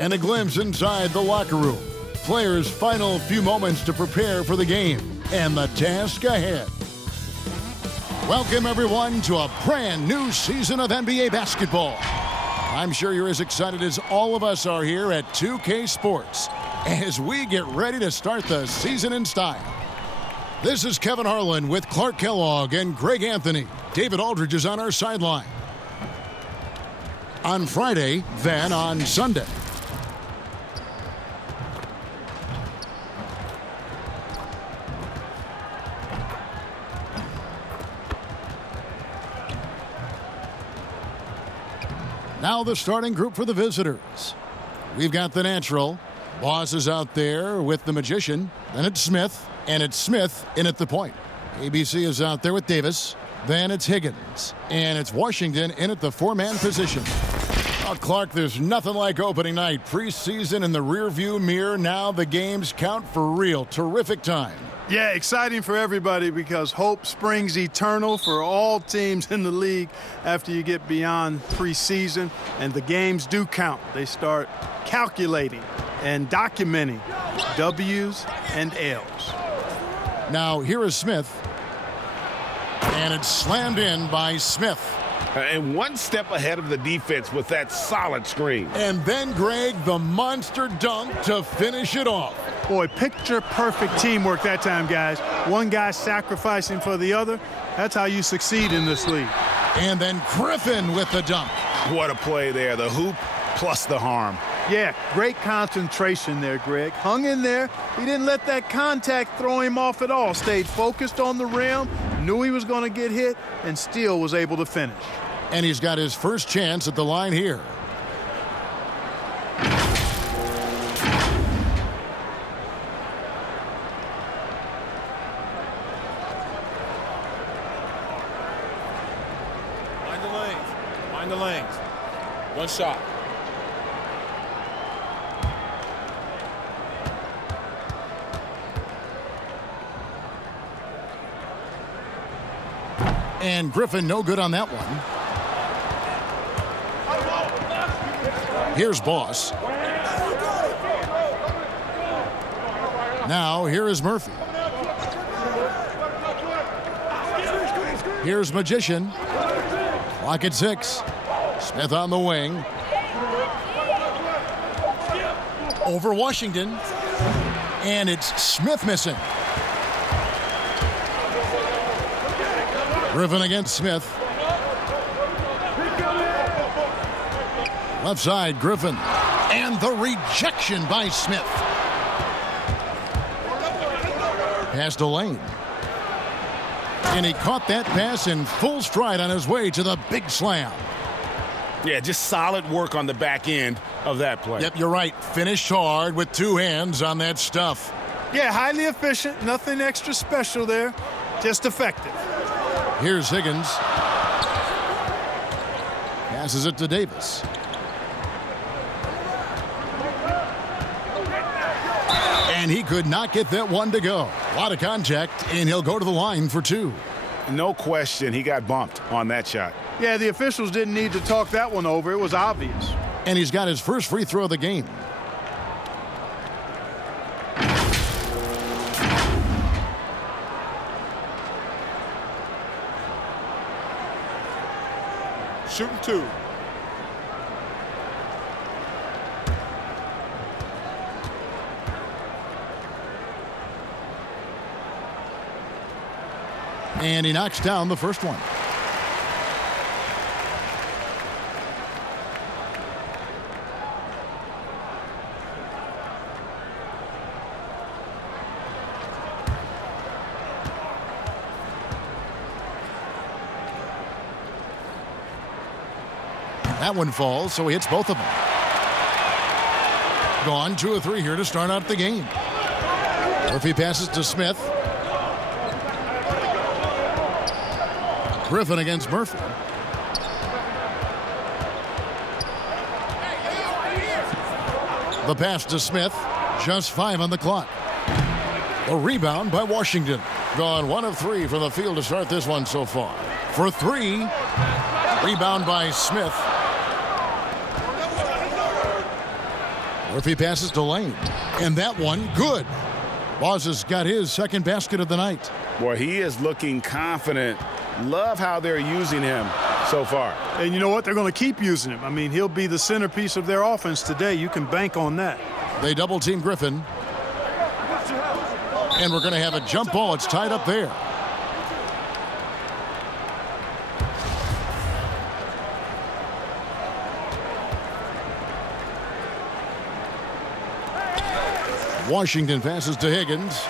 And a glimpse inside the locker room. Players' final few moments to prepare for the game and the task ahead. Welcome, everyone, to a brand new season of NBA basketball. I'm sure you're as excited as all of us are here at 2K Sports as we get ready to start the season in style. This is Kevin Harlan with Clark Kellogg and Greg Anthony. David Aldridge is on our sideline. On Friday, then on Sunday. Now the starting group for the visitors. We've got the natural. Boss is out there with the magician. Then it's Smith. And it's Smith in at the point. ABC is out there with Davis. Then it's Higgins. And it's Washington in at the four-man position. Oh, Clark, there's nothing like opening night. Preseason in the rearview mirror. Now the games count for real. Terrific time. Yeah, exciting for everybody because hope springs eternal for all teams in the league after you get beyond preseason. And the games do count. They start calculating and documenting W's and L's. Now here is Smith. And it's slammed in by Smith. And one step ahead of the defense with that solid screen. And then, Greg, the monster dunk to finish it off. Boy, picture-perfect teamwork that time, guys. One guy sacrificing for the other. That's how you succeed in this league. And then Griffin with the dunk. What a play there. The hoop plus the harm. Yeah, great concentration there, Greg. Hung in there. He didn't let that contact throw him off at all. Stayed focused on the rim, knew he was going to get hit, and still was able to finish. And he's got his first chance at the line here. Mind the lanes. Mind the lanes. One shot. And Griffin no good on that one. Here's Boss. Now here is Murphy. Here's Magician. Clock at 6. Smith on the wing. Over Washington. And it's Smith missing. Griffin against Smith. Left side, Griffin. And the rejection by Smith. Pass to Lane. And he caught that pass in full stride on his way to the big slam. Yeah, just solid work on the back end of that play. Yep, you're right. Finished hard with two hands on that stuff. Yeah, highly efficient. Nothing extra special there. Just effective. Here's Higgins. Passes it to Davis. And he could not get that one to go. A lot of contact, and he'll go to the line for two. No question, he got bumped on that shot. Yeah, the officials didn't need to talk that one over. It was obvious. And he's got his first free throw of the game. Shooting two. And he knocks down the first one. That one falls, so he hits both of them. Gone 2 of 3 here to start out the game. Murphy passes to Smith. Griffin against Murphy. The pass to Smith. Just 5 on the clock. A rebound by Washington. Gone 1 of 3 from the field to start this one so far. For 3. Rebound by Smith. Murphy passes to Lane. And that one, good. Boss has got his second basket of the night. Boy, he is looking confident. Love how they're using him so far. And you know what? They're going to keep using him. I mean, he'll be the centerpiece of their offense today. You can bank on that. They double team Griffin. And we're going to have a jump ball. It's tied up there. Washington passes to Higgins.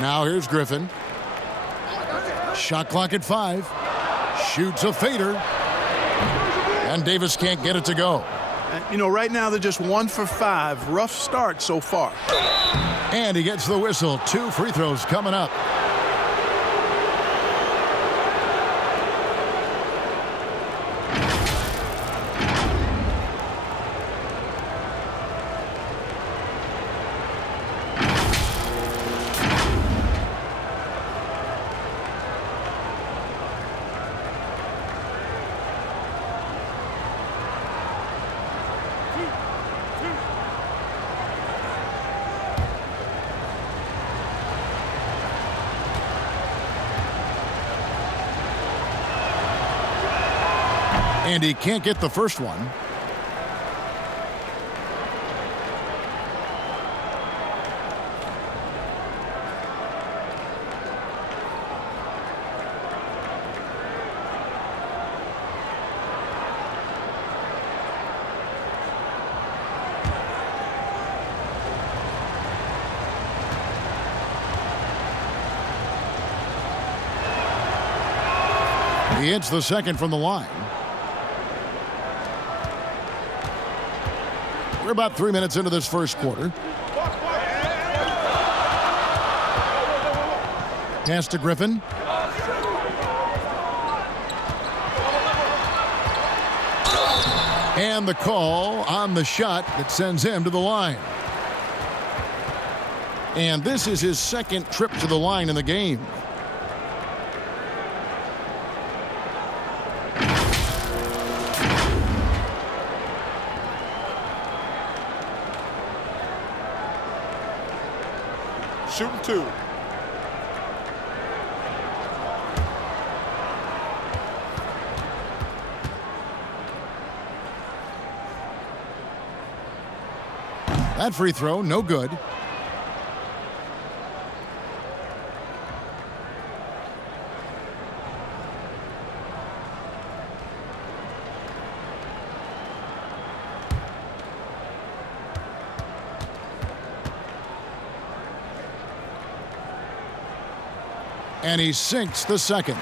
Now here's Griffin. Shot clock at 5. Shoots a fader. And Davis can't get it to go. You know, right now they're just 1 for 5. Rough start so far. And he gets the whistle. 2 free throws coming up. And he can't get the first one. He hits the second from the line. We're about 3 minutes into this first quarter. Pass to Griffin. And the call on the shot that sends him to the line. And this is his second trip to the line in the game. Shooting 2. That free throw, no good. And he sinks the second.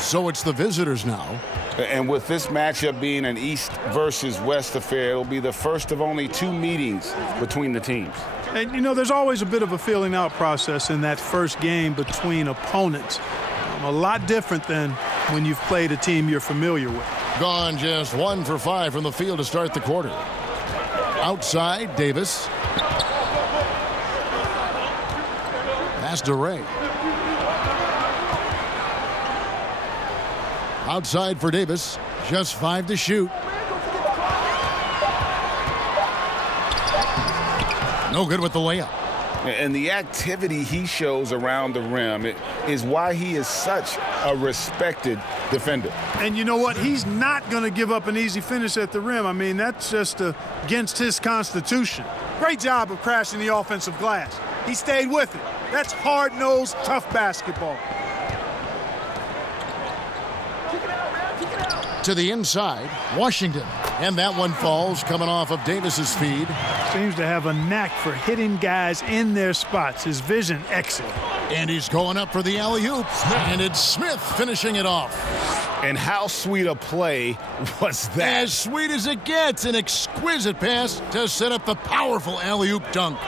So it's the visitors now. And with this matchup being an East versus West affair, it'll be the first of only 2 meetings between the teams. And, you know, there's always a bit of a feeling out process in that first game between opponents. A lot different than when you've played a team you're familiar with. Gone just 1 for 5 from the field to start the quarter. Outside, Davis. Pass to Ray. Outside for Davis. Just 5 to shoot. No good with the layup. And the activity he shows around the rim is why he is such a respected defender. And you know what? He's not going to give up an easy finish at the rim. I mean, that's just against his constitution. Great job of crashing the offensive glass. He stayed with it. That's hard-nosed, tough basketball. To the inside, Washington. And that one falls coming off of Davis's feed. Seems to have a knack for hitting guys in their spots. His vision excellent. And he's going up for the alley-oop. And it's Smith finishing it off. And how sweet a play was that? As sweet as it gets. An exquisite pass to set up the powerful alley-oop dunk.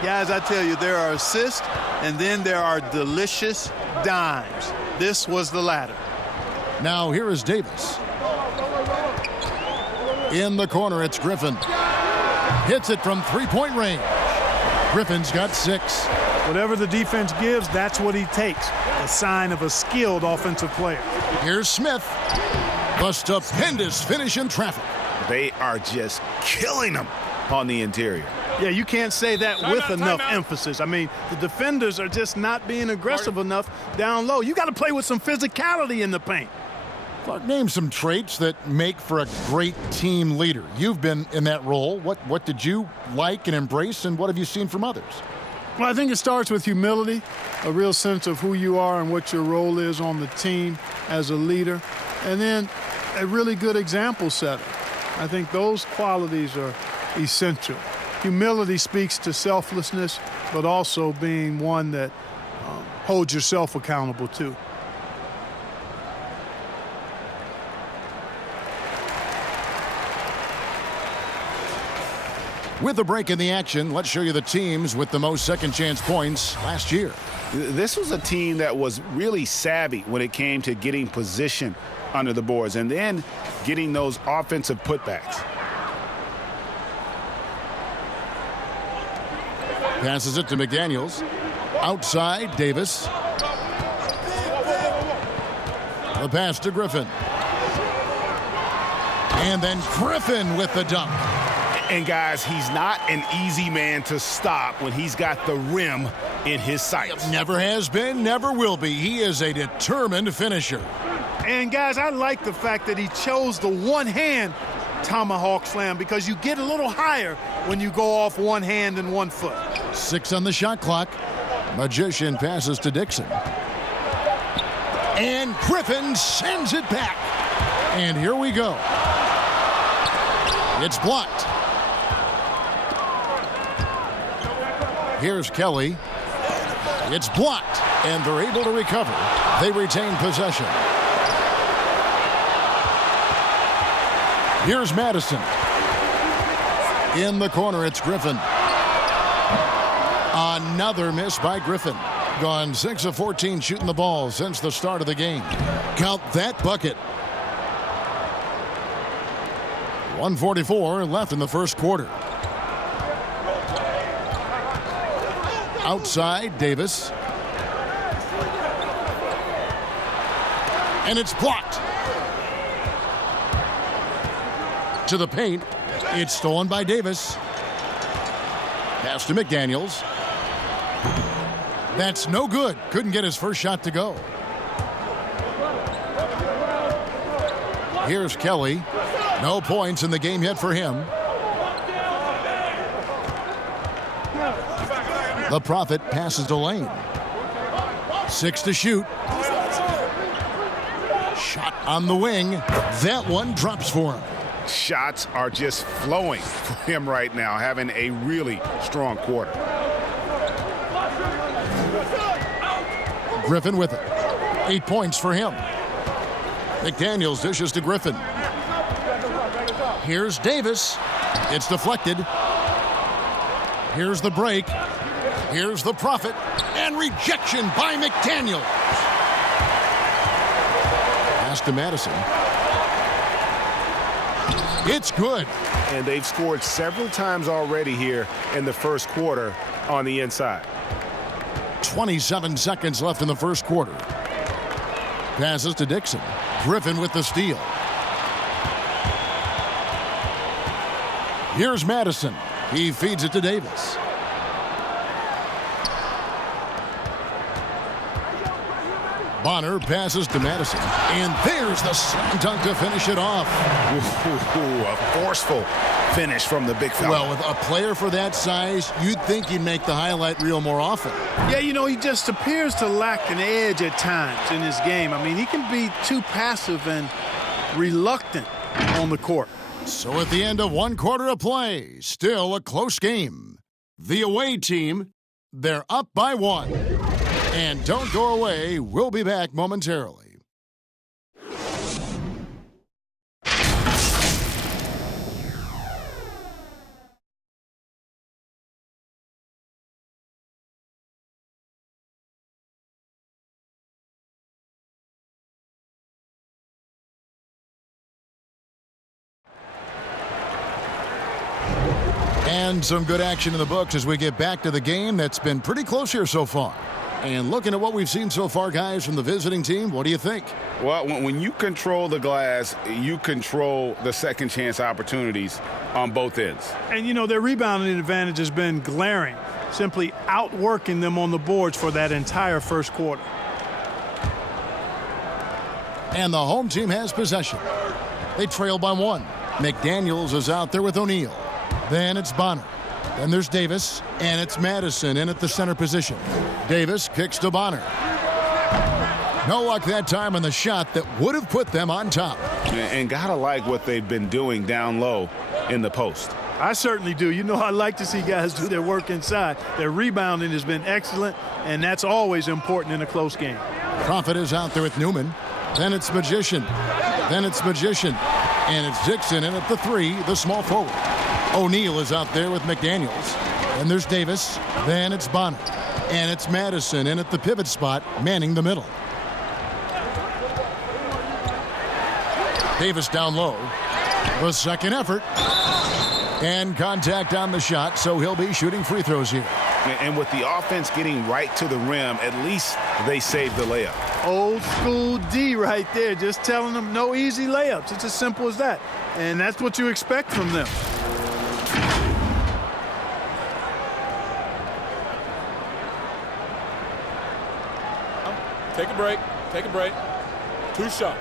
Guys, I tell you, there are assists, and then there are delicious dimes. This was the latter. Now here is Davis. In the corner, it's Griffin. Hits it from three-point range. Griffin's got 6. Whatever the defense gives, that's what he takes. A sign of a skilled offensive player. Here's Smith. The stupendous finish in traffic. They are just killing them on the interior. Yeah, you can't say that with enough emphasis. I mean, the defenders are just not being aggressive enough down low. You got to play with some physicality in the paint. Clark, name some traits that make for a great team leader. You've been in that role. What did you like and embrace, and what have you seen from others? Well, I think it starts with humility, a real sense of who you are and what your role is on the team as a leader, and then a really good example setter. I think those qualities are essential. Humility speaks to selflessness, but also being one that holds yourself accountable too. With a break in the action, let's show you the teams with the most second chance points last year. This was a team that was really savvy when it came to getting position under the boards and then getting those offensive putbacks. Passes it to McDaniels. Outside, Davis. The pass to Griffin. And then Griffin with the dunk. And guys, he's not an easy man to stop when he's got the rim in his sights. Never has been, never will be. He is a determined finisher. And guys, I like the fact that he chose the one-hand tomahawk slam because you get a little higher when you go off one hand and 1 foot. 6 on the shot clock. Magician passes to Dixon. And Griffin sends it back. And here we go. It's blocked. Here's Kelly. It's blocked, and they're able to recover. They retain possession. Here's Madison. In the corner, it's Griffin. Another miss by Griffin. Gone 6 of 14 shooting the ball since the start of the game. Count that bucket. 1:44 left in the first quarter. Outside, Davis. And it's blocked. To the paint. It's stolen by Davis. Pass to McDaniels. That's no good. Couldn't get his first shot to go. Here's Kelly. No points in the game yet for him. The Prophet passes to Lane. 6 to shoot. Shot on the wing. That one drops for him. Shots are just flowing for him right now, having a really strong quarter. Griffin with it. 8 points for him. McDaniels dishes to Griffin. Here's Davis. It's deflected. Here's the break. Here's the Prophet. And rejection by McDaniels. Pass to Madison. It's good. And they've scored several times already here in the first quarter on the inside. 27 seconds left in the first quarter. Passes to Dixon. Griffin with the steal. Here's Madison. He feeds it to Davis. Bonner passes to Madison. And there's the slam dunk to finish it off. Ooh, a forceful finish from the big fella. Well, with a player for that size, you'd think he'd make the highlight reel more often. Yeah, you know, he just appears to lack an edge at times in his game. I mean, he can be too passive and reluctant on the court. So at the end of 1 quarter of play, still a close game. The away team, they're up by 1. And don't go away. We'll be back momentarily. And some good action in the books as we get back to the game that's been pretty close here so far. And looking at what we've seen so far, guys, from the visiting team, what do you think? Well, when you control the glass, you control the second chance opportunities on both ends. And, you know, their rebounding advantage has been glaring, simply outworking them on the boards for that entire first quarter. And the home team has possession. They trail by 1. McDaniels is out there with O'Neal. Then it's Bonner. Then there's Davis, and it's Madison in at the center position. Davis kicks to Bonner. No luck that time on the shot that would have put them on top. And gotta like what they've been doing down low in the post. I certainly do. You know, I like to see guys do their work inside. Their rebounding has been excellent, and that's always important in a close game. Prophet is out there with Newman. Then it's Magician. Then it's Magician. And it's Dixon in at the 3, the small forward. O'Neal is out there with McDaniels. Then there's Davis. Then it's Bonner. And it's Madison in at the pivot spot, manning the middle. Davis down low. The second effort. And contact on the shot, so he'll be shooting free throws here. And with the offense getting right to the rim, at least they saved the layup. Old school D right there, just telling them no easy layups. It's as simple as that. And that's what you expect from them. Take a break. Take a break. 2 shots.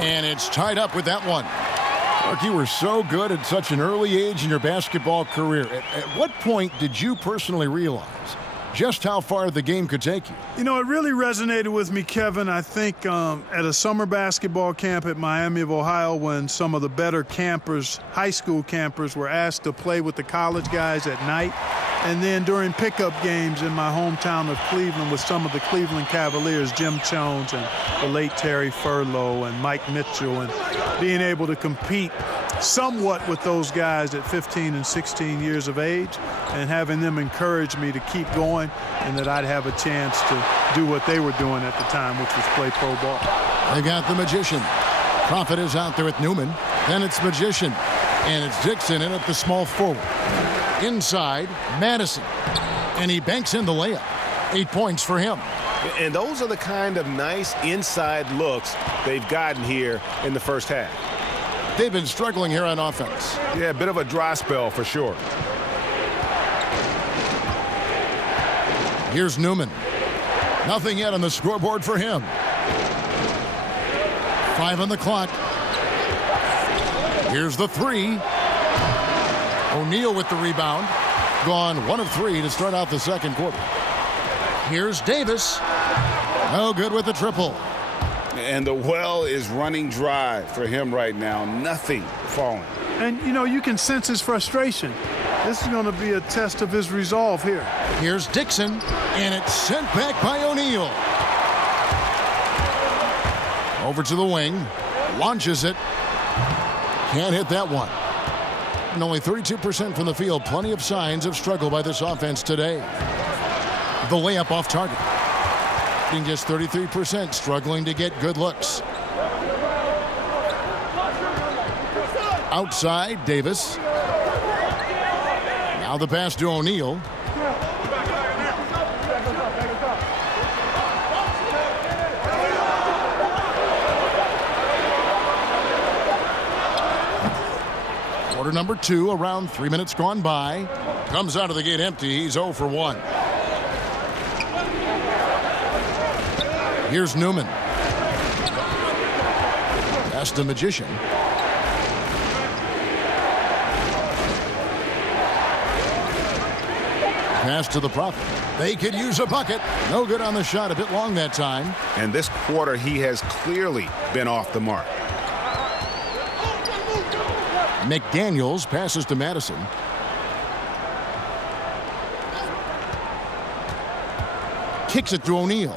And it's tied up with that one. Mark, you were so good at such an early age in your basketball career. At what point did you personally realize just how far the game could take you? You know, it really resonated with me, Kevin, I think at a summer basketball camp at Miami of Ohio when some of the better campers, high school campers, were asked to play with the college guys at night. And then during pickup games in my hometown of Cleveland with some of the Cleveland Cavaliers, Jim Jones and the late Terry Furlow and Mike Mitchell, and being able to compete somewhat with those guys at 15 and 16 years of age and having them encourage me to keep going and that I'd have a chance to do what they were doing at the time, which was play pro ball. They got the Magician. Prophet is out there with Newman. Then it's Magician. And it's Dixon in at the small forward. Inside, Madison. And he banks in the layup. 8 points for him. And those are the kind of nice inside looks they've gotten here in the first half. They've been struggling here on offense. Yeah, a bit of a dry spell for sure. Here's Newman. Nothing yet on the scoreboard for him. 5 on the clock. Here's the 3. O'Neal with the rebound. Gone 1 of 3 to start out the second quarter. Here's Davis. No good with the triple. And the well is running dry for him right now. Nothing falling. And, you know, you can sense his frustration. This is going to be a test of his resolve here. Here's Dixon, and it's sent back by O'Neal. Over to the wing. Launches it. Can't hit that one. And only 32% from the field. Plenty of signs of struggle by this offense today. The layup off target. Just 33%, struggling to get good looks. Outside, Davis. Now the pass to O'Neal. Quarter number 2, around 3 minutes gone by. Comes out of the gate empty. He's 0 for 1. Here's Newman. Pass the Magician. Pass to the Prophet. They could use a bucket. No good on the shot. A bit long that time. And this quarter, he has clearly been off the mark. McDaniels passes to Madison. Kicks it to O'Neal.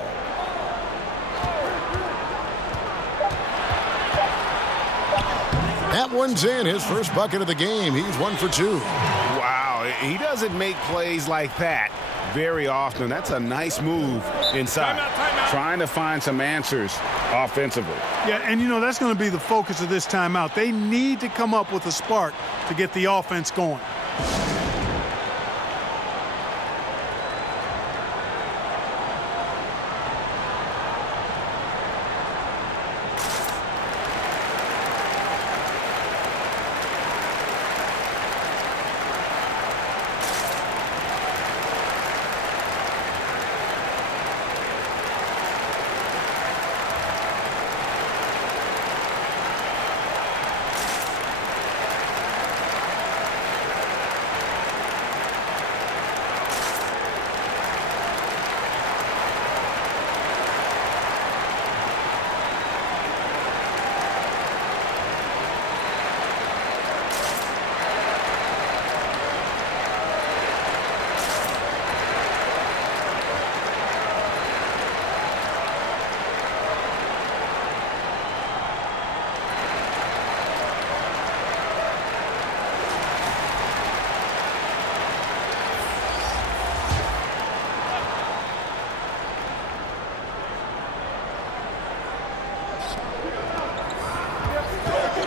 That one's in. His first bucket of the game. He's 1 for 2. Wow, he doesn't make plays like that very often. That's a nice move inside. Timeout. Trying to find some answers offensively. Yeah, and you know, that's going to be the focus of this timeout. They need to come up with a spark to get the offense going.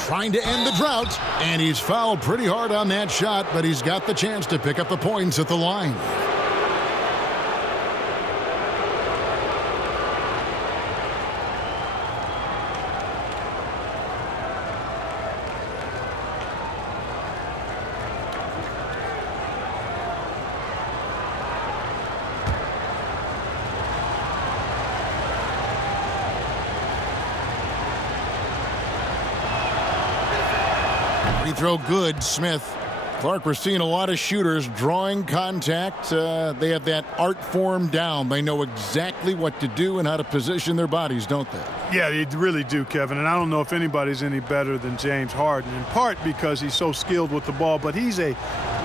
Trying to end the drought, and he's fouled pretty hard on that shot, but he's got the chance to pick up the points at the line. Free throw good, Smith. Clark, we're seeing a lot of shooters drawing contact. They have that art form down. They know exactly what to do and how to position their bodies, don't they? Yeah, they really do, Kevin. And I don't know if anybody's any better than James Harden, in part because he's so skilled with the ball, but he's a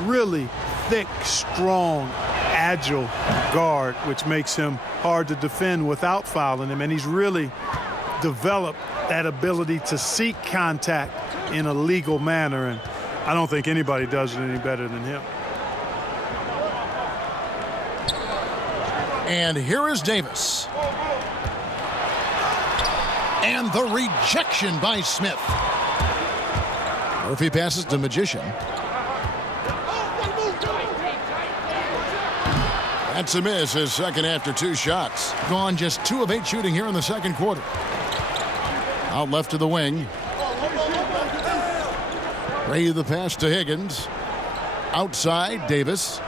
really thick, strong, agile guard, which makes him hard to defend without fouling him. And he's really developed that ability to seek contact in a legal manner, and I don't think anybody does it any better than him. And here is Davis. And the rejection by Smith. Murphy passes to Magician. That's a miss, his second after 2 shots. Gone just 2 of 8 shooting here in the second quarter. Out left to the wing. Ray the pass to Higgins. Outside, Davis.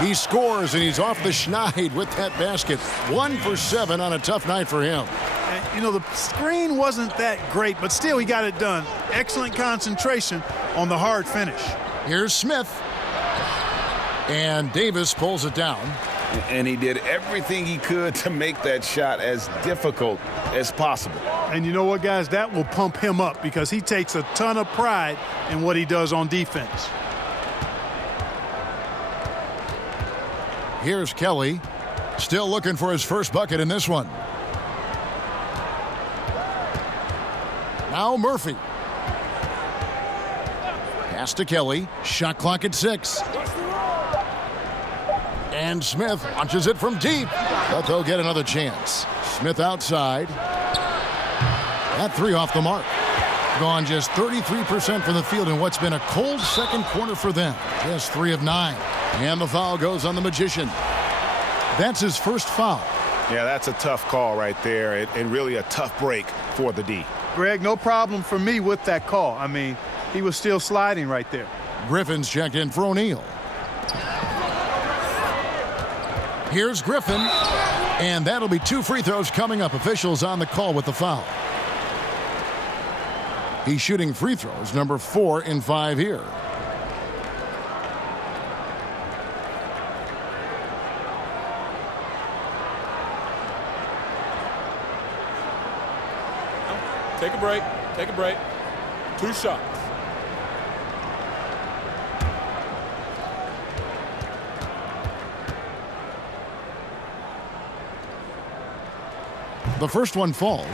He scores, and he's off the schneid with that basket. 1 for 7 on a tough night for him. And, you know, the screen wasn't that great, but still he got it done. Excellent concentration on the hard finish. Here's Smith. And Davis pulls it down. And he did everything he could to make that shot as difficult as possible. And you know what, guys? That will pump him up because he takes a ton of pride in what he does on defense. Here's Kelly. Still looking for his first bucket in this one. Now Murphy. Pass to Kelly. Shot clock at 6. And Smith launches it from deep, but they'll get another chance. Smith outside. That 3 off the mark. Gone just 33% from the field in what's been a cold second quarter for them. Just 3 of 9. And the foul goes on the Magician. That's his first foul. Yeah, that's a tough call right there, and really a tough break for the D. Greg, no problem for me with that call. I mean, he was still sliding right there. Griffin's checked in for O'Neal. Here's Griffin, and that'll be 2 free throws coming up. Officials on the call with the foul. He's shooting free throws, number 4 in 5 here. Take a break. Take a break. 2 shots. The first one falls.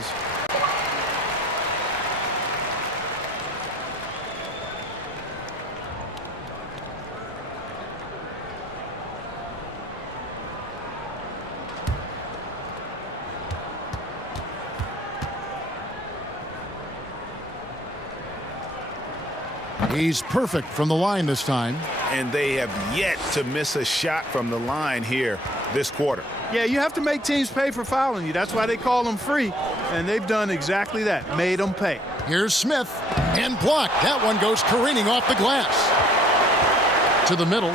He's perfect from the line this time. And they have yet to miss a shot from the line here this quarter. Yeah, you have to make teams pay for fouling you. That's why they call them free. And they've done exactly that, made them pay. Here's Smith, and blocked. That one goes careening off the glass. To the middle.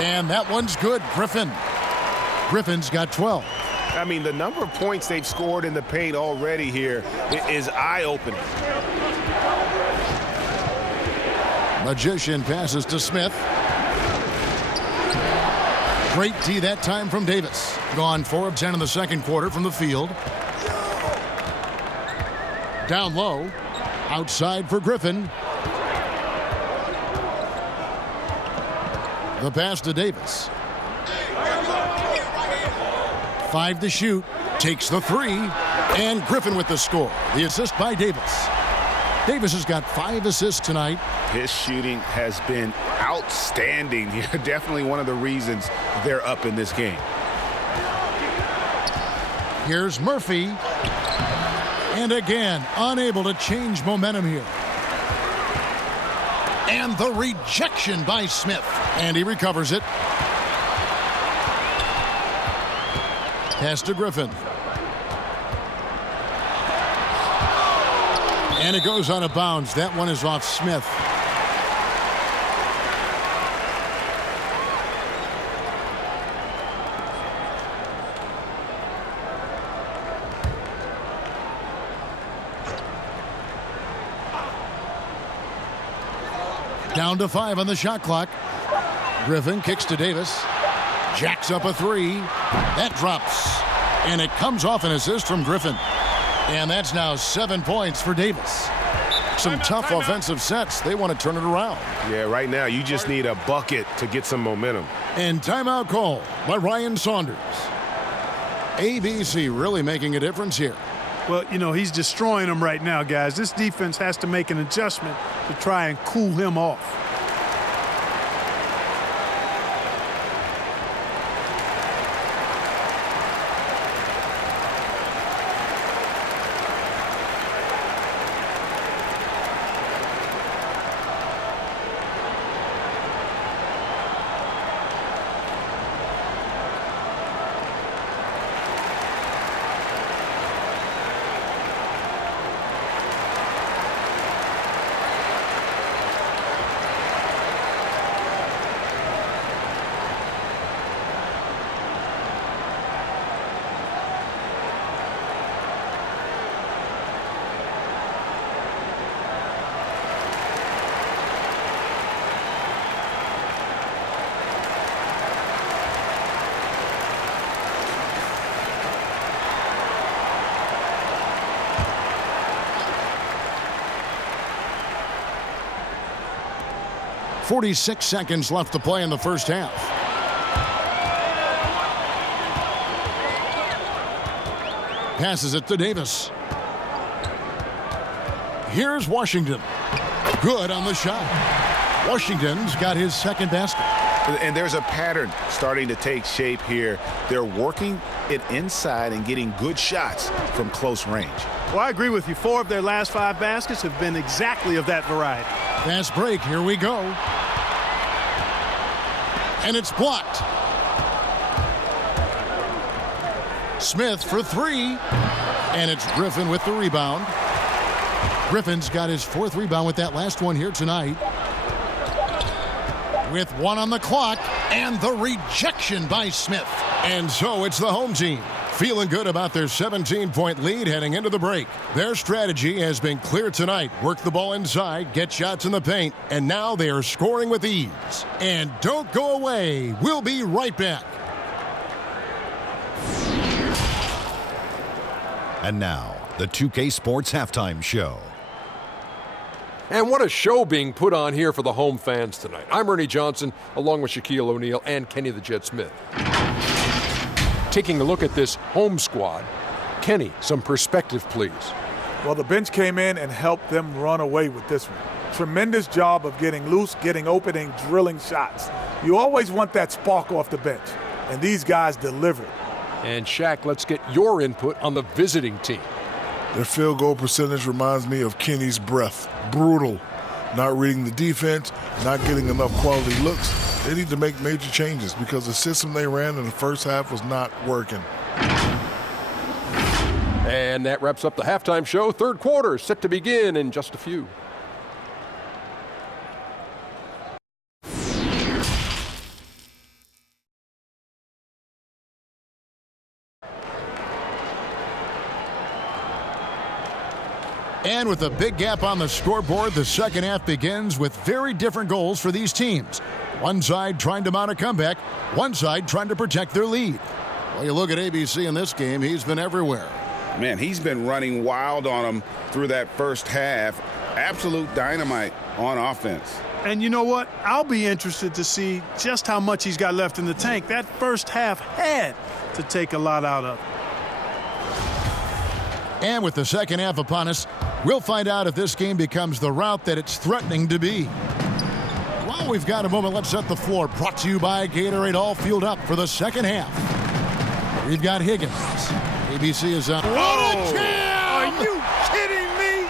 And that one's good, Griffin. Griffin's got 12. I mean, the number of points they've scored in the paint already here is eye-opening. Magician passes to Smith. Great D that time from Davis. Gone 4 of 10 in the second quarter from the field. Down low. Outside for Griffin. The pass to Davis. 5 to shoot. Takes the 3. And Griffin with the score. The assist by Davis. Davis has got 5 assists tonight. His shooting has been outstanding here. Definitely one of the reasons they're up in this game. Here's Murphy. And again, unable to change momentum here. And the rejection by Smith. And he recovers it. Pass to Griffin. And it goes out of bounds. That one is off Smith. Down to 5 on the shot clock. Griffin kicks to Davis. Jacks up a 3. That drops. And it comes off an assist from Griffin. And that's now 7 points for Davis. Some tough offensive sets. They want to turn it around. Yeah, right now you just need a bucket to get some momentum. And timeout call by Ryan Saunders. ABC really making a difference here. Well, you know, he's destroying them right now, guys. This defense has to make an adjustment to try and cool him off. .46 seconds left to play in the first half. Passes it to Davis. Here's Washington. Good on the shot. Washington's got his second basket. And there's a pattern starting to take shape here. They're working it inside and getting good shots from close range. Well, I agree with you. 4 of their last 5 baskets have been exactly of that variety. Fast break. Here we go. And it's blocked. Smith for 3. And it's Griffin with the rebound. Griffin's got his 4th rebound with that last one here tonight. With 1 on the clock, and the rejection by Smith. And so it's the home team, feeling good about their 17-point lead heading into the break. Their strategy has been clear tonight. Work the ball inside, get shots in the paint, and now they are scoring with ease. And don't go away. We'll be right back. And now, the 2K Sports Halftime Show. And what a show being put on here for the home fans tonight. I'm Ernie Johnson, along with Shaquille O'Neal and Kenny the Jet Smith. Taking a look at this home squad. Kenny, some perspective, please. Well, the bench came in and helped them run away with this one. Tremendous job of getting loose, getting open, and drilling shots. You always want that spark off the bench, and these guys delivered. And Shaq, let's get your input on the visiting team. Their field goal percentage reminds me of Kenny's breath. Brutal. not reading the defense, not getting enough quality looks. They need to make major changes because the system they ran in the first half was not working. And that wraps up the halftime show. Third quarter set to begin in just a few. And with a big gap on the scoreboard, the second half begins with very different goals for these teams. One side trying to mount a comeback, one side trying to protect their lead. Well, you look at ABC in this game, he's been everywhere. Man, he's been running wild on them through that first half. Absolute dynamite on offense. And you know what? I'll be interested to see just how much he's got left in the tank. That first half had to take a lot out of it. And with the second half upon us, we'll find out if this game becomes the route that it's threatening to be. While we've got a moment, let's set the floor. Brought to you by Gatorade, all fueled up for the second half. We've got Higgins. ABC is up. What a jam! Are you kidding me?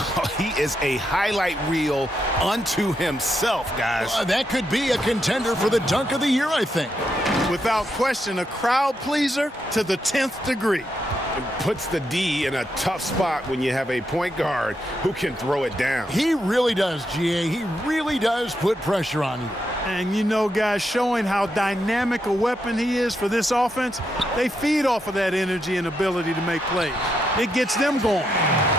Oh, he is a highlight reel unto himself, guys. That could be a contender for the dunk of the year, I think. Without question, a crowd pleaser to the 10th degree. It puts the D in a tough spot when you have a point guard who can throw it down. He really does, GA. He really does put pressure on you. And you know, guys, showing how dynamic a weapon he is for this offense, they feed off of that energy and ability to make plays. It gets them going.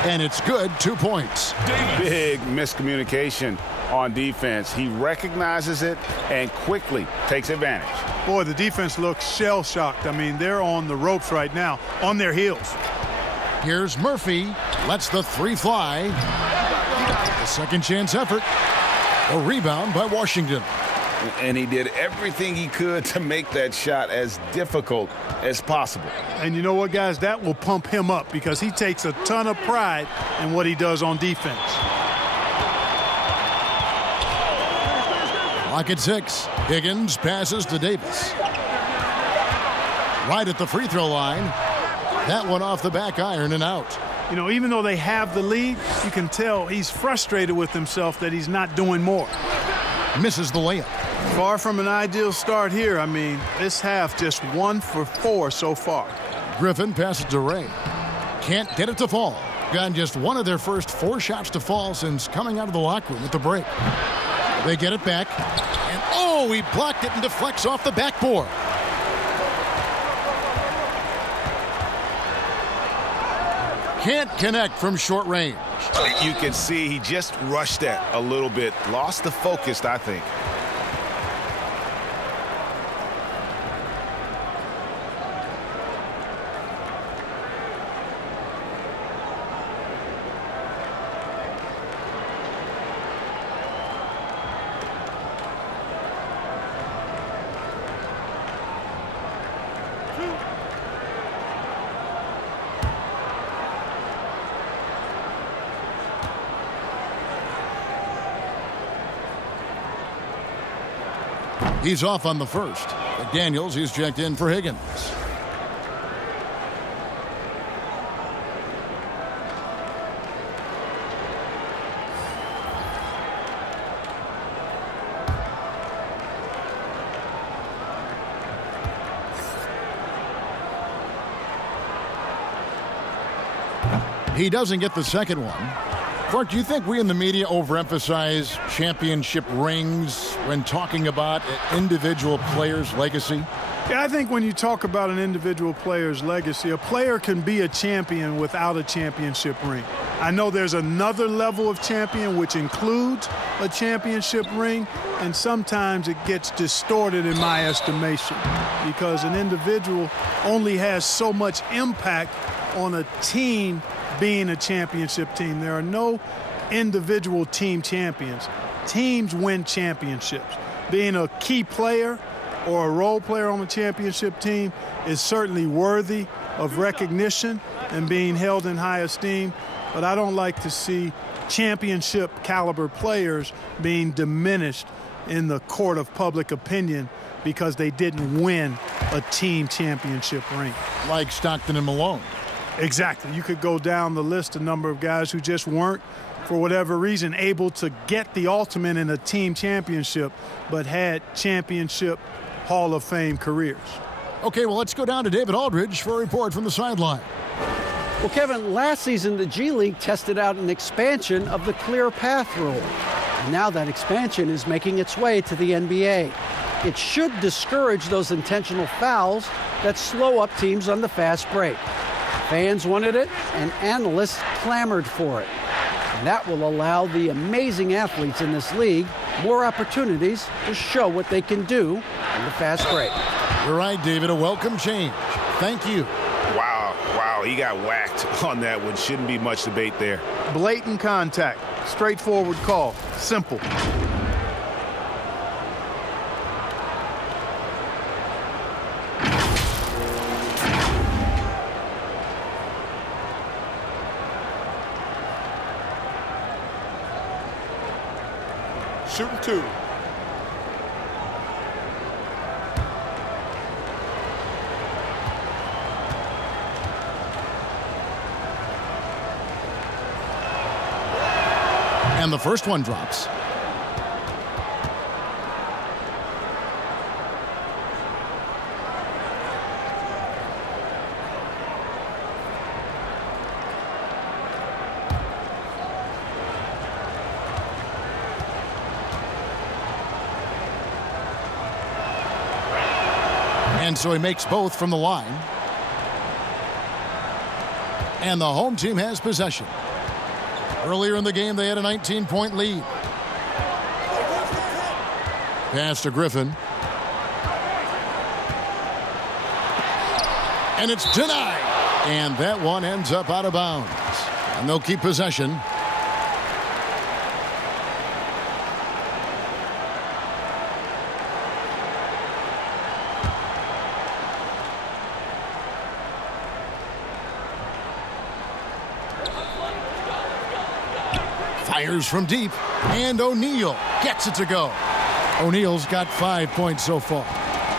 And it's good, 2 points. Big miscommunication on defense. He recognizes it and quickly takes advantage. Boy, the defense looks shell-shocked. I mean, they're on the ropes right now, on their heels. Here's Murphy. Lets the three fly. A second chance effort. A rebound by Washington. And he did everything he could to make that shot as difficult as possible. And you know what, guys? That will pump him up because he takes a ton of pride in what he does on defense. Clock at 6. Higgins passes to Davis. Right at the free throw line. That one off the back iron and out. You know, even though they have the lead, you can tell he's frustrated with himself that he's not doing more. Misses the layup. Far from an ideal start here. I mean, this half just 1 for 4 so far. Griffin passes to Ray. Can't get it to fall. Gotten just one of their first 4 shots to fall since coming out of the locker room at the break. They get it back. And oh, he blocked it and deflects off the backboard. Can't connect from short range. You can see he just rushed that a little bit. Lost the focus, I think. He's off on the first. McDaniels, he's checked in for Higgins. He doesn't get the second one. Clark, do you think we in the media overemphasize championship rings when talking about an individual player's legacy? Yeah, I think when you talk about an individual player's legacy, a player can be a champion without a championship ring. I know there's another level of champion which includes a championship ring, and sometimes it gets distorted in my estimation because an individual only has so much impact on a team being a championship team. There are no individual team champions. Teams win championships. Being a key player or a role player on a championship team is certainly worthy of recognition and being held in high esteem, but I don't like to see championship caliber players being diminished in the court of public opinion because they didn't win a team championship ring. Like Stockton and Malone. Exactly. You could go down the list, a number of guys who just weren't, for whatever reason, able to get the ultimate in a team championship, but had championship Hall of Fame careers. Okay, well, let's go down to David Aldridge for a report from the sideline. Well, Kevin, last season the G League tested out an expansion of the clear path rule. And now that expansion is making its way to the NBA. It should discourage those intentional fouls that slow up teams on the fast break. Fans wanted it, and analysts clamored for it. And that will allow the amazing athletes in this league more opportunities to show what they can do in the fast break. You're right, David. A welcome change. Thank you. Wow, he got whacked on that one. Shouldn't be much debate there. Blatant contact. Straightforward call. Simple. Shooting 2. And the first one drops. And so he makes both from the line. And the home team has possession. Earlier in the game, they had a 19-point lead. Pass to Griffin. And it's denied. And that one ends up out of bounds. And they'll keep possession. Fires from deep, and O'Neal gets it to go. O'Neal's got 5 points so far.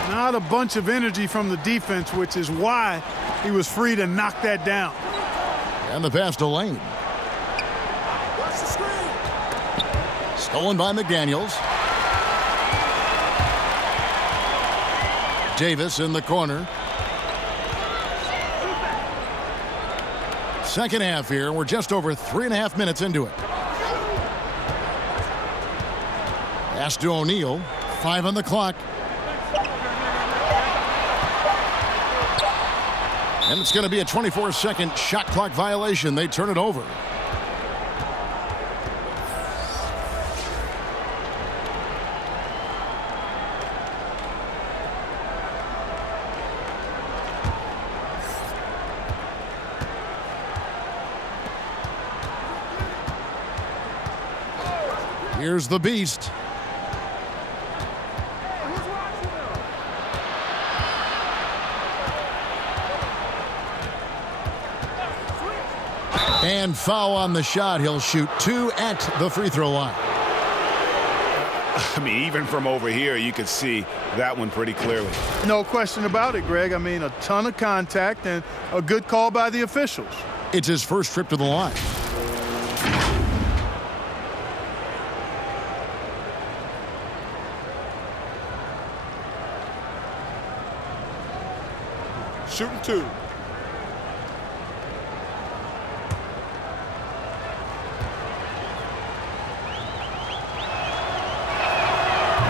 Not a bunch of energy from the defense, which is why he was free to knock that down. And the pass to Lane. Stolen by McDaniels. Davis in the corner. Second half here. We're just over 3.5 minutes into it. Pass to O'Neal. 5 on the clock. And it's going to be a 24-second shot clock violation. They turn it over. Here's the beast. And foul on the shot. He'll shoot 2 at the free throw line. I mean, even from over here, you could see that one pretty clearly. No question about it, Greg. I mean, a ton of contact and a good call by the officials. It's his first trip to the line. Shooting 2.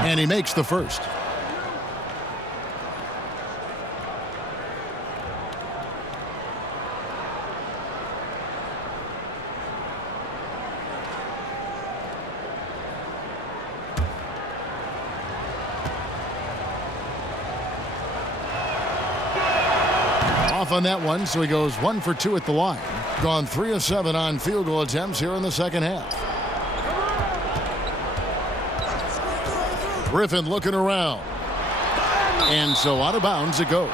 And he makes the first. Off on that one, so he goes 1 for 2 at the line. Gone 3 of 7 on field goal attempts here in the second half. Griffin looking around. And so out of bounds it goes.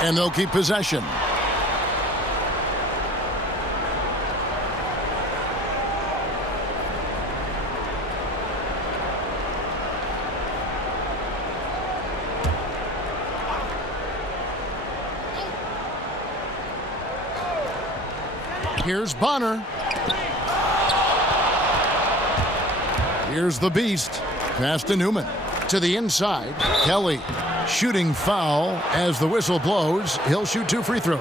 And they'll keep possession. Here's Bonner. Here's the Beast. Pass to Newman. To the inside. Kelly. Shooting foul as the whistle blows. He'll shoot 2 free throws.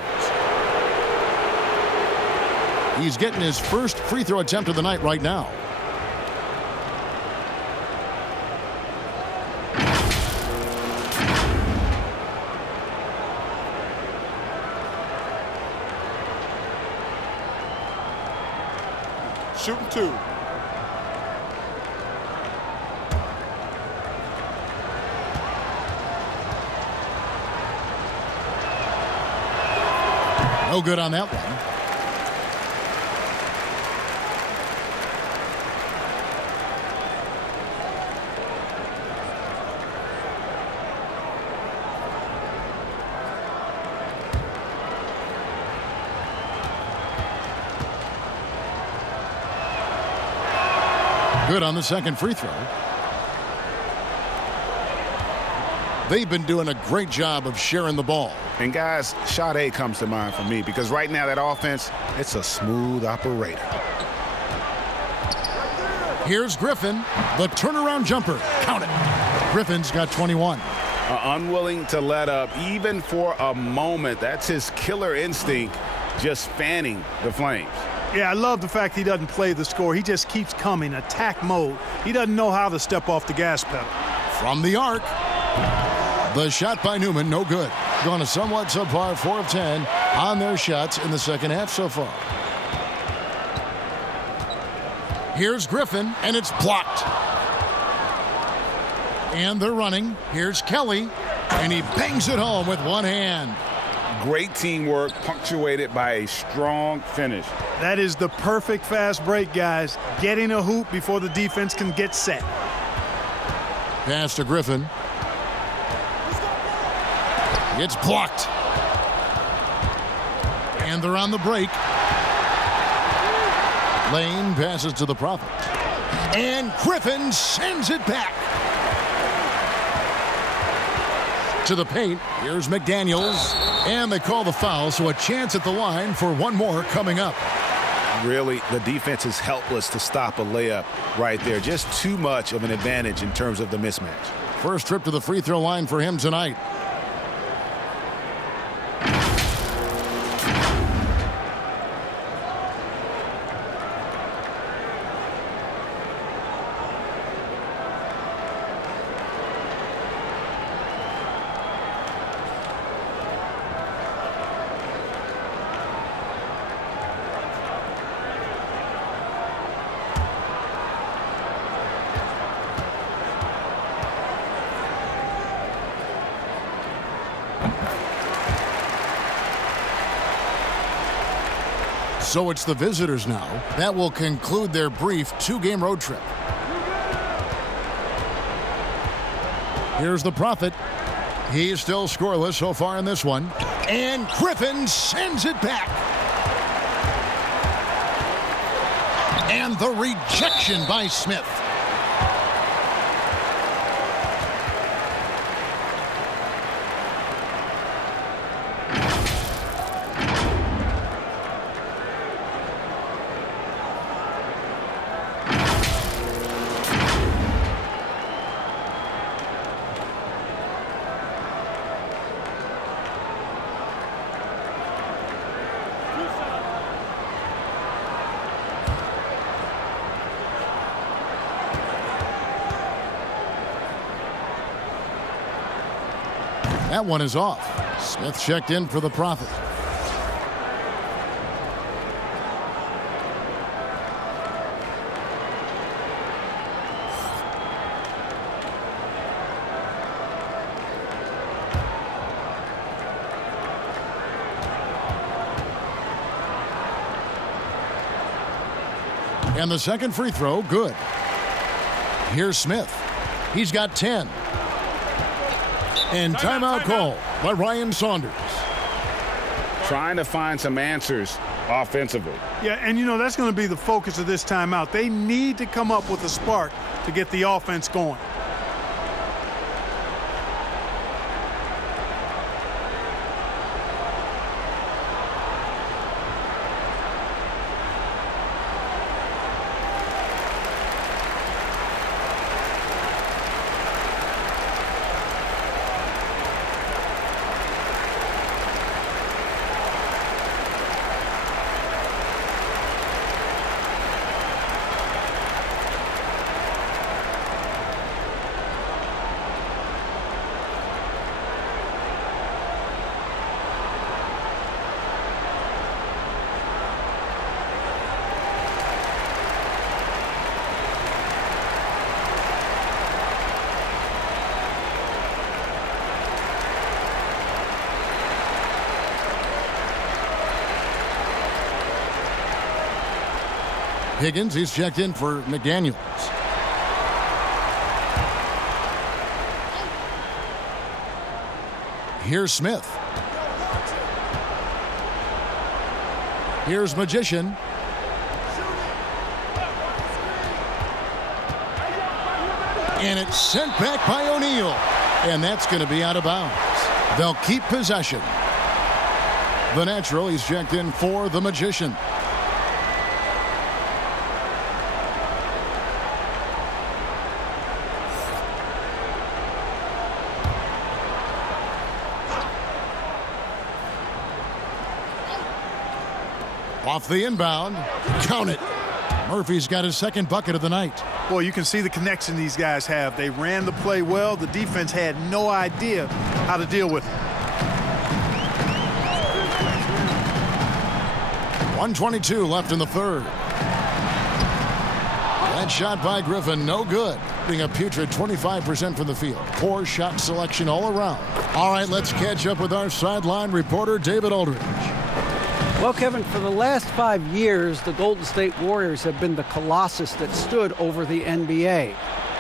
He's getting his first free throw attempt of the night right now. Shooting 2. No good on that one. Good on the second free throw. They've been doing a great job of sharing the ball. And guys, shot A comes to mind for me because right now that offense, it's a smooth operator. Here's Griffin, the turnaround jumper. Count it. Griffin's got 21. Unwilling to let up even for a moment. That's his killer instinct, just fanning the flames. Yeah, I love the fact he doesn't play the score. He just keeps coming, attack mode. He doesn't know how to step off the gas pedal. From the arc, the shot by Newman, no good. Gone a somewhat subpar 4 of 10 on their shots in the second half so far. Here's Griffin, and it's blocked. And they're running. Here's Kelly, and he bangs it home with one hand. Great teamwork, punctuated by a strong finish. That is the perfect fast break, guys. Getting a hoop before the defense can get set. Pass to Griffin. It's blocked. And they're on the break. Lane passes to the Prophet. And Griffin sends it back. To the paint. Here's McDaniels. And they call the foul, so a chance at the line for one more coming up. Really, the defense is helpless to stop a layup right there. Just too much of an advantage in terms of the mismatch. First trip to the free throw line for him tonight. So it's the visitors now. That will conclude their brief 2-game road trip. Here's the Prophet. He's still scoreless so far in this one. And Griffin sends it back. And the rejection by Smith. That one is off. Smith checked in for the Prophet. And the second free throw, good. Here's Smith. He's got 10. And timeout call by Ryan Saunders. Trying to find some answers offensively. Yeah, and you know, that's going to be the focus of this timeout. They need to come up with a spark to get the offense going. Higgins, he's checked in for McDaniels. Here's Smith. Here's Magician. And it's sent back by O'Neal. And that's going to be out of bounds. They'll keep possession. The natural, he's checked in for the Magician. Off the inbound. Count it. Murphy's got his second bucket of the night. Boy, you can see the connection these guys have. They ran the play well. The defense had no idea how to deal with it. 1:22 left in the third. That shot by Griffin, no good. Being a putrid 25% from the field. Poor shot selection all around. All right, let's catch up with our sideline reporter, David Aldridge. Well, Kevin, for the last 5 years, the Golden State Warriors have been the colossus that stood over the NBA.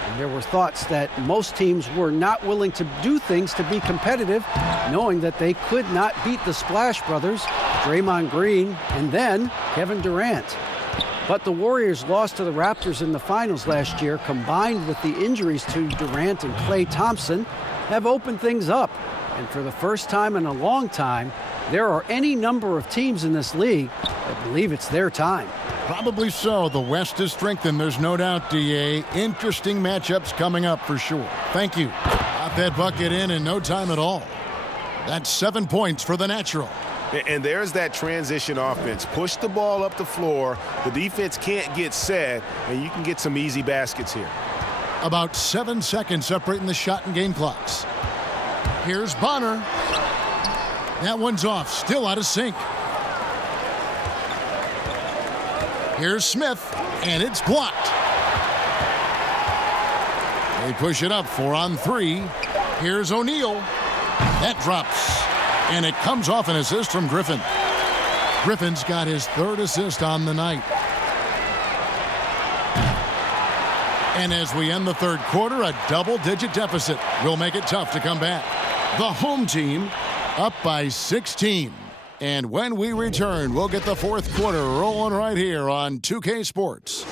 And there were thoughts that most teams were not willing to do things to be competitive, knowing that they could not beat the Splash Brothers, Draymond Green, and then Kevin Durant. But the Warriors' loss to the Raptors in the finals last year, combined with the injuries to Durant and Klay Thompson, have opened things up. And for the first time in a long time, there are any number of teams in this league that believe it's their time. Probably so. The West is strengthened, there's no doubt, DA. Interesting matchups coming up for sure. Thank you. Got that bucket in no time at all. That's 7 points for the natural. And there's that transition offense. Push the ball up the floor. The defense can't get set, and you can get some easy baskets here. About 7 seconds separating the shot and game clocks. Here's Bonner. That one's off, still out of sync. Here's Smith, and it's blocked. They push it up 4 on 3. Here's O'Neal. That drops, and it comes off an assist from Griffin. Griffin's got his 3rd assist on the night. And as we end the 3rd quarter, a double-digit deficit will make it tough to come back. The home team up by 16. And when we return, we'll get the 4th quarter rolling right here on 2K Sports.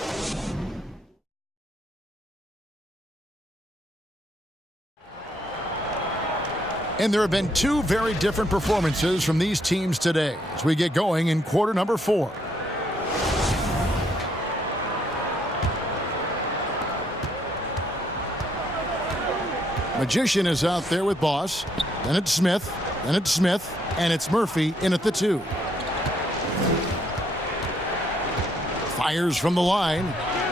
And there have been 2 very different performances from these teams today as we get going in quarter number 4. Magician is out there with Boss. Then it's Smith. Then it's Smith. And it's Murphy in at the 2. Fires from the line.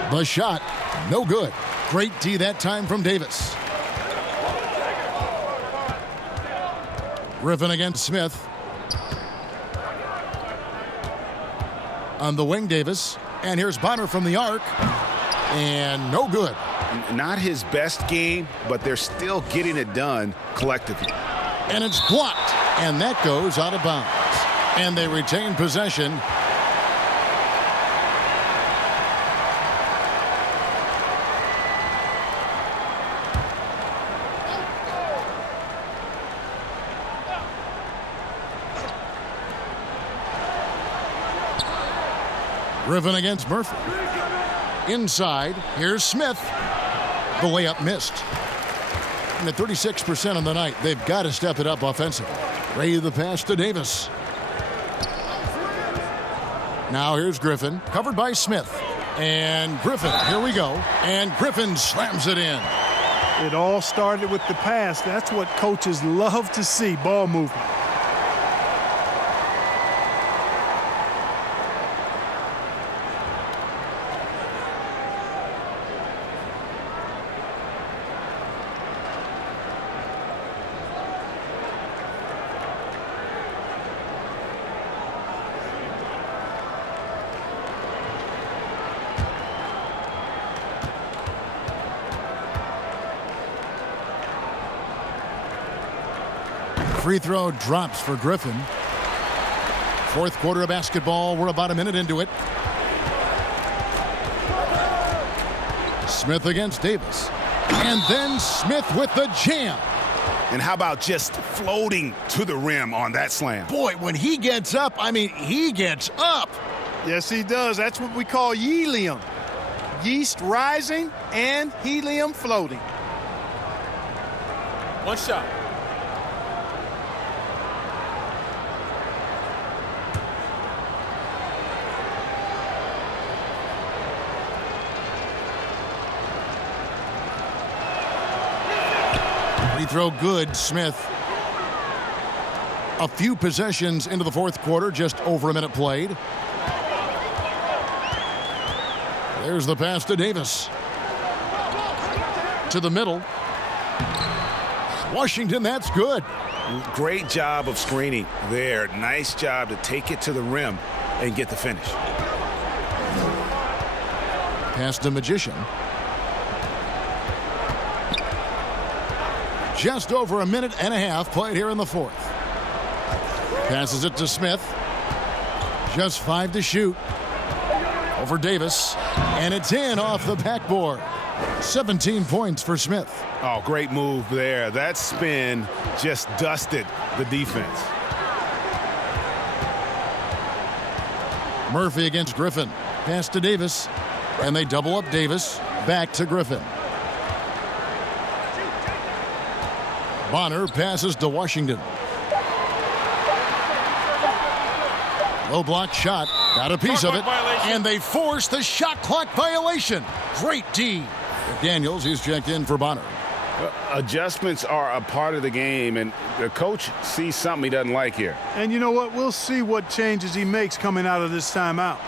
The shot. No good. Great D that time from Davis. Griffin against Smith. On the wing, Davis. And here's Bonner from the arc. And no good. Not his best game, but they're still getting it done collectively. And it's blocked. And that goes out of bounds. And they retain possession. Griffin against Murphy. Inside, here's Smith. The layup missed. And at 36% on the night, they've got to step it up offensively. Ready the pass to Davis. Now here's Griffin, covered by Smith. And Griffin, here we go. And Griffin slams it in. It all started with the pass. That's what coaches love to see, ball movement. Free throw drops for Griffin. 4th quarter of basketball. We're about a minute into it. Smith against Davis. And then Smith with the jam. And how about just floating to the rim on that slam? Boy, when he gets up, I mean, he gets up. Yes, he does. That's what we call helium. Yeast rising and helium floating. One shot. Free throw good, Smith. A few possessions into the fourth quarter, just over a minute played. There's the pass to Davis. To the middle. Washington, that's good. Great job of screening there. Nice job to take it to the rim and get the finish. Pass to Magician. Just over a minute and a half played here in the fourth. Passes it to Smith. Just 5 to shoot. Over Davis. And it's in off the backboard. 17 points for Smith. Oh, great move there. That spin just dusted the defense. Murphy against Griffin. Pass to Davis. And they double up Davis. Back to Griffin. Bonner passes to Washington. Low block shot. Got a piece of it. And they force the shot clock violation. Great D. Daniels, he's checked in for Bonner. Adjustments are a part of the game, and the coach sees something he doesn't like here. And you know what? We'll see what changes he makes coming out of this timeout.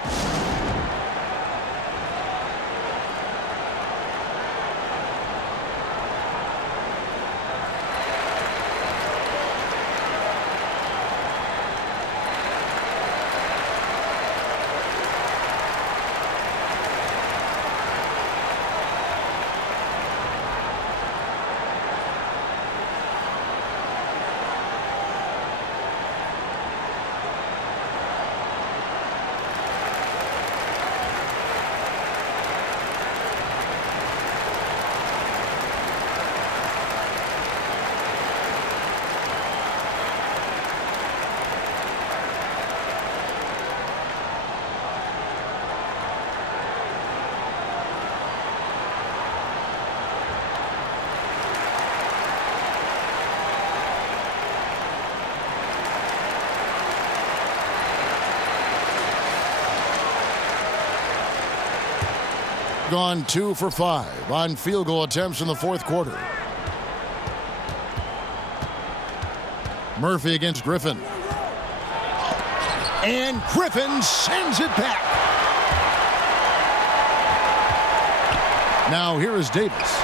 Gone 2 for 5 on field goal attempts in the fourth quarter. Murphy against Griffin. And Griffin sends it back. Now here is Davis.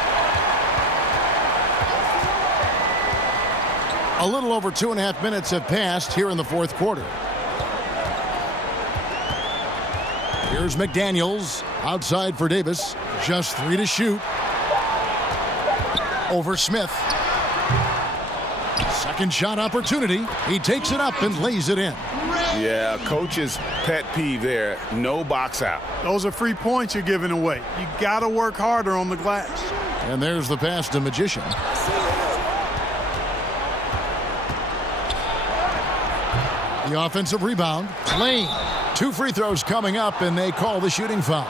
A little over 2.5 minutes have passed here in the fourth quarter. Here's McDaniels outside for Davis. Just 3 to shoot. Over Smith. Second shot opportunity. He takes it up and lays it in. Yeah, coach's pet peeve there. No box out. Those are free points you're giving away. You got to work harder on the glass. And there's the pass to Magician. The offensive rebound. Lane. 2 free throws coming up, and they call the shooting foul.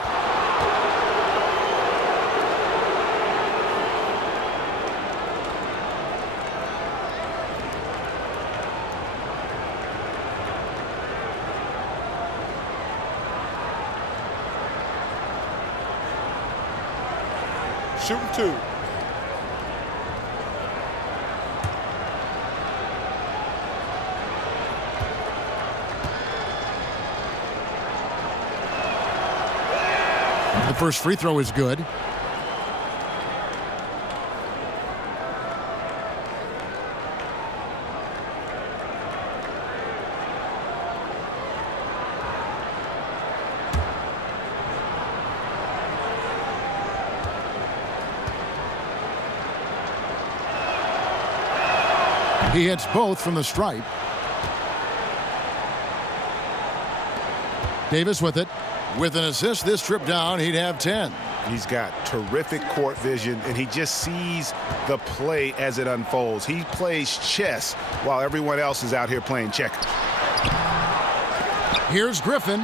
Shooting 2. The first free throw is good. He hits both from the stripe. Davis with it. With an assist this trip down, he'd have 10. He's got terrific court vision, and he just sees the play as it unfolds. He plays chess while everyone else is out here playing checkers. Here's Griffin.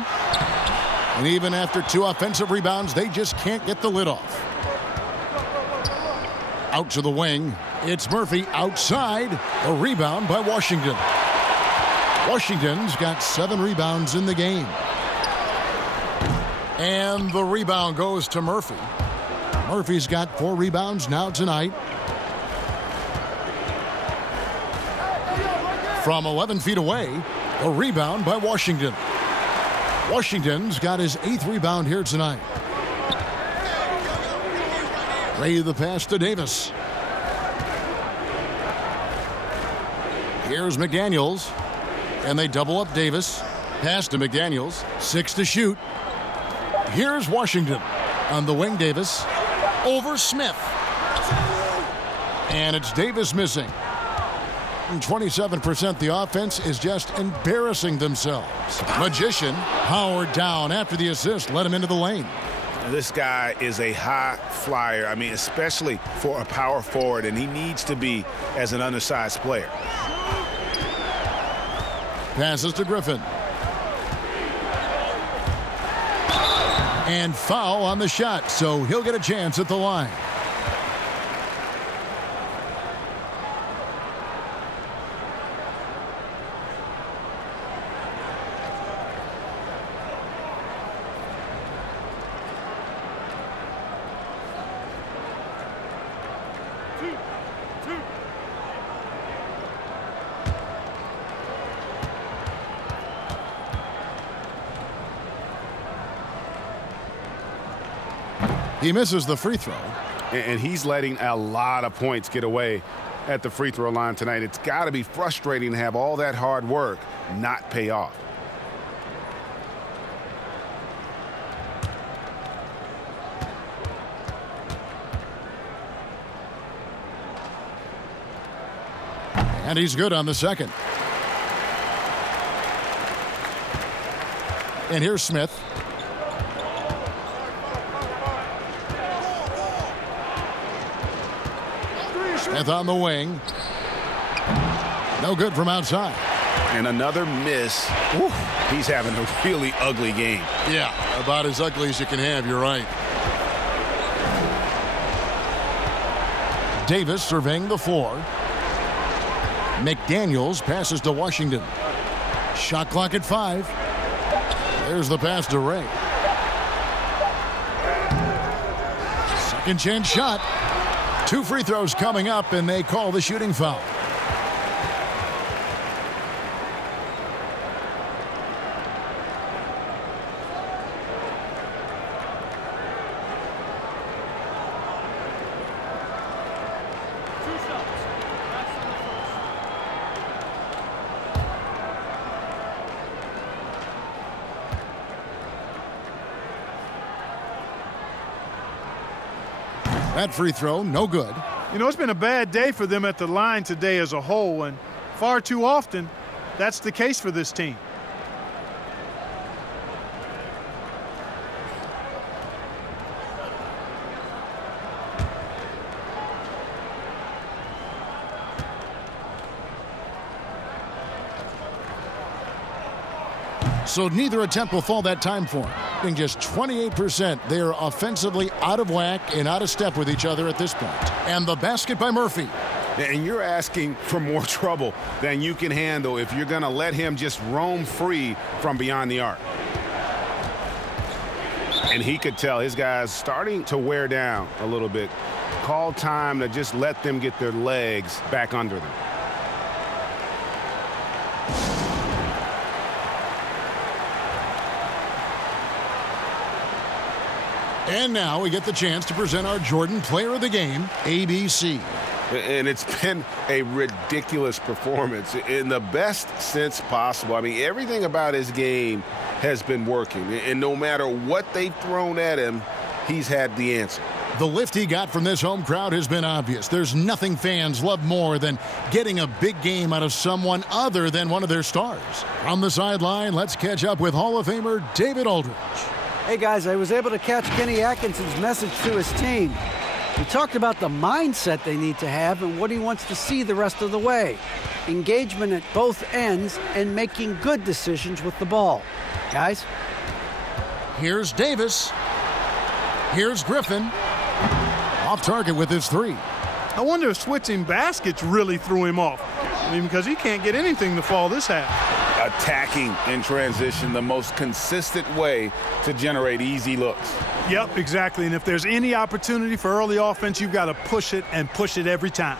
And even after 2 offensive rebounds, they just can't get the lid off. Out to the wing. It's Murphy outside. A rebound by Washington. Washington's got 7 rebounds in the game. And the rebound goes to Murphy. Murphy's got 4 rebounds now tonight. From 11 feet away, a rebound by Washington. Washington's got his 8th rebound here tonight. Ray the pass to Davis. Here's McDaniels. And they double up Davis. Pass to McDaniels. 6 to shoot. Here's Washington. On the wing, Davis. Over Smith. And it's Davis missing. 27% the offense is just embarrassing themselves. Magician, Howard down after the assist, let him into the lane. This guy is a high flyer. I mean, especially for a power forward, and he needs to be as an undersized player. Passes to Griffin. And foul on the shot, so he'll get a chance at the line. He misses the free throw. And he's letting a lot of points get away at the free throw line tonight. It's got to be frustrating to have all that hard work not pay off. And he's good on the second. And here's Smith. Smith on the wing. No good from outside. And another miss. Whew. He's having a really ugly game. Yeah, about as ugly as you can have, you're right. Davis surveying the floor. McDaniels passes to Washington. Shot clock at 5. There's the pass to Ray. Second chance shot. 2 free throws coming up, and they call the shooting foul. That free throw, no good. You know, it's been a bad day for them at the line today as a whole, and far too often, that's the case for this team. So neither attempt will fall that time for him. Being just 28%, they are offensively out of whack and out of step with each other at this point. And the basket by Murphy. And you're asking for more trouble than you can handle if you're going to let him just roam free from beyond the arc. And he could tell his guys starting to wear down a little bit. Call time to just let them get their legs back under them. And now we get the chance to present our Jordan Player of the Game, ABC. And it's been a ridiculous performance in the best sense possible. I mean, everything about his game has been working. And no matter what they've thrown at him, he's had the answer. The lift he got from this home crowd has been obvious. There's nothing fans love more than getting a big game out of someone other than one of their stars. On the sideline, let's catch up with Hall of Famer David Aldridge. Hey guys, I was able to catch Kenny Atkinson's message to his team. He talked about the mindset they need to have and what he wants to see the rest of the way. Engagement at both ends and making good decisions with the ball. Guys? Here's Davis. Here's Griffin. Off target with his 3. I wonder if switching baskets really threw him off. I mean, because he can't get anything to fall this half. Attacking in transition, the most consistent way to generate easy looks. Yep, exactly. And if there's any opportunity for early offense, you've got to push it and push it every time.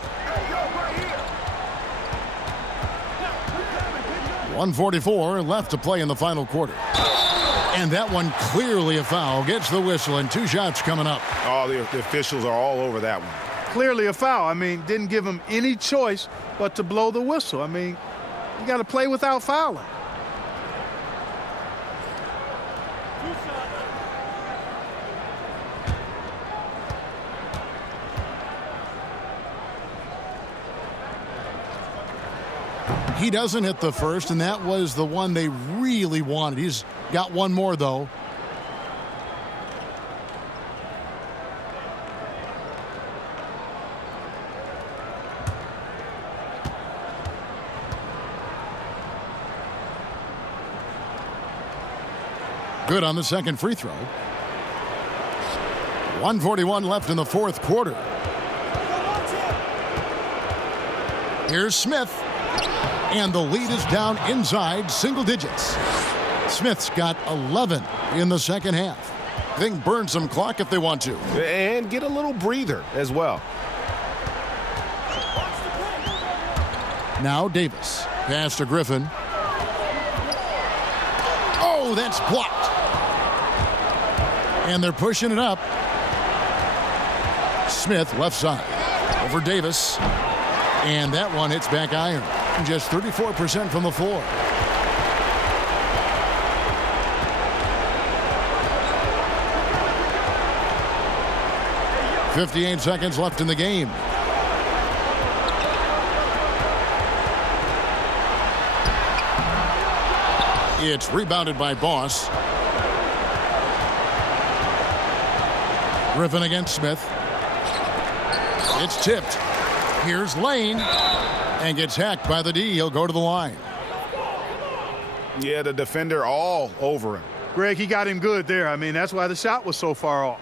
1:44 left to play in the final quarter. And that one clearly a foul. Gets the whistle and 2 shots coming up. Oh, the officials are all over that one. Clearly a foul. I mean, didn't give him any choice but to blow the whistle. I mean, you got to play without fouling. He doesn't hit the first, and that was the one they really wanted. He's got one more, though. Good on the second free throw. 1:41 left in the fourth quarter. Here's Smith. And the lead is down inside single digits. Smith's got 11 in the second half. They can burn some clock if they want to. And get a little breather as well. Now Davis. Pass to Griffin. Oh, that's blocked. And they're pushing it up. Smith left side. Over Davis. And that one hits back iron. Just 34% from the floor. .58 seconds left in the game. It's rebounded by Boss. Griffin against Smith. It's tipped. Here's Lane. And gets hacked by the D. He'll go to the line. Yeah, the defender all over him. Greg, he got him good there. I mean, that's why the shot was so far off.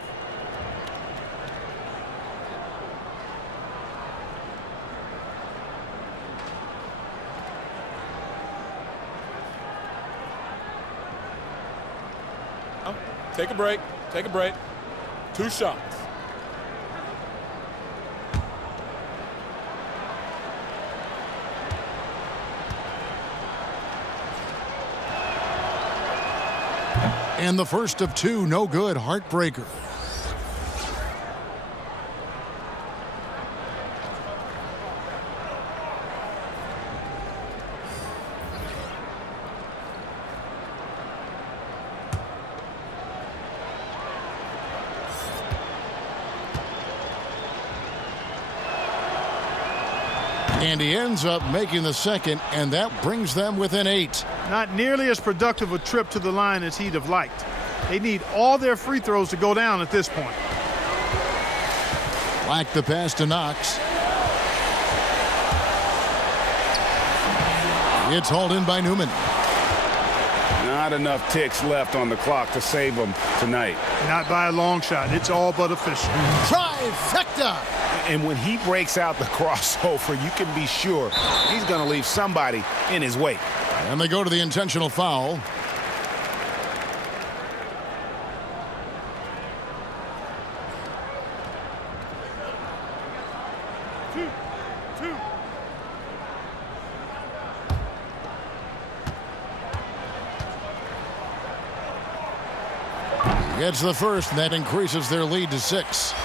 Take a break. Take a break. 2 shots. And the first of 2, no good. Heartbreaker. And he ends up making the second, and that brings them within 8. Not nearly as productive a trip to the line as he'd have liked. They need all their free throws to go down at this point. Black the pass to Knox. It's hauled in by Newman. Not enough ticks left on the clock to save them tonight. Not by a long shot. It's all but official. Trifecta! And when he breaks out the crossover, you can be sure he's going to leave somebody in his wake. And they go to the intentional foul. Gets the first, and that increases their lead to 6.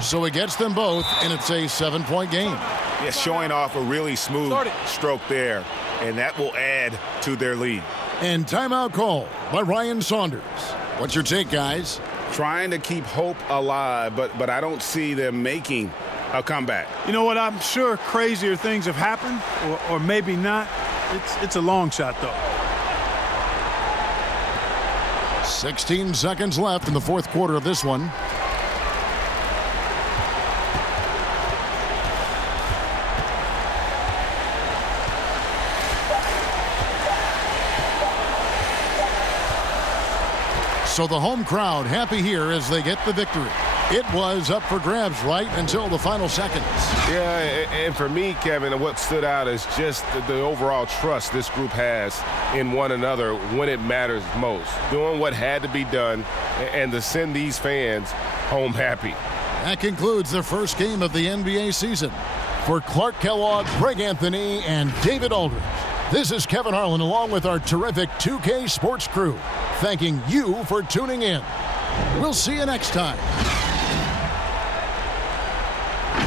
So he gets them both, and it's a 7-point game. Yeah, showing off a really smooth stroke there, and that will add to their lead. And timeout call by Ryan Saunders. What's your take, guys? Trying to keep hope alive, but I don't see them making a comeback. You know what? I'm sure crazier things have happened, or maybe not. It's a long shot, though. 16 seconds left in the fourth quarter of this one. So the home crowd happy here as they get the victory. It was up for grabs right until the final seconds. Yeah, and for me, Kevin, what stood out is just the overall trust this group has in one another when it matters most. Doing what had to be done and to send these fans home happy. That concludes the first game of the NBA season. For Clark Kellogg, Greg Anthony, and David Aldridge, this is Kevin Harlan along with our terrific 2K Sports crew, thanking you for tuning in. We'll see you next time.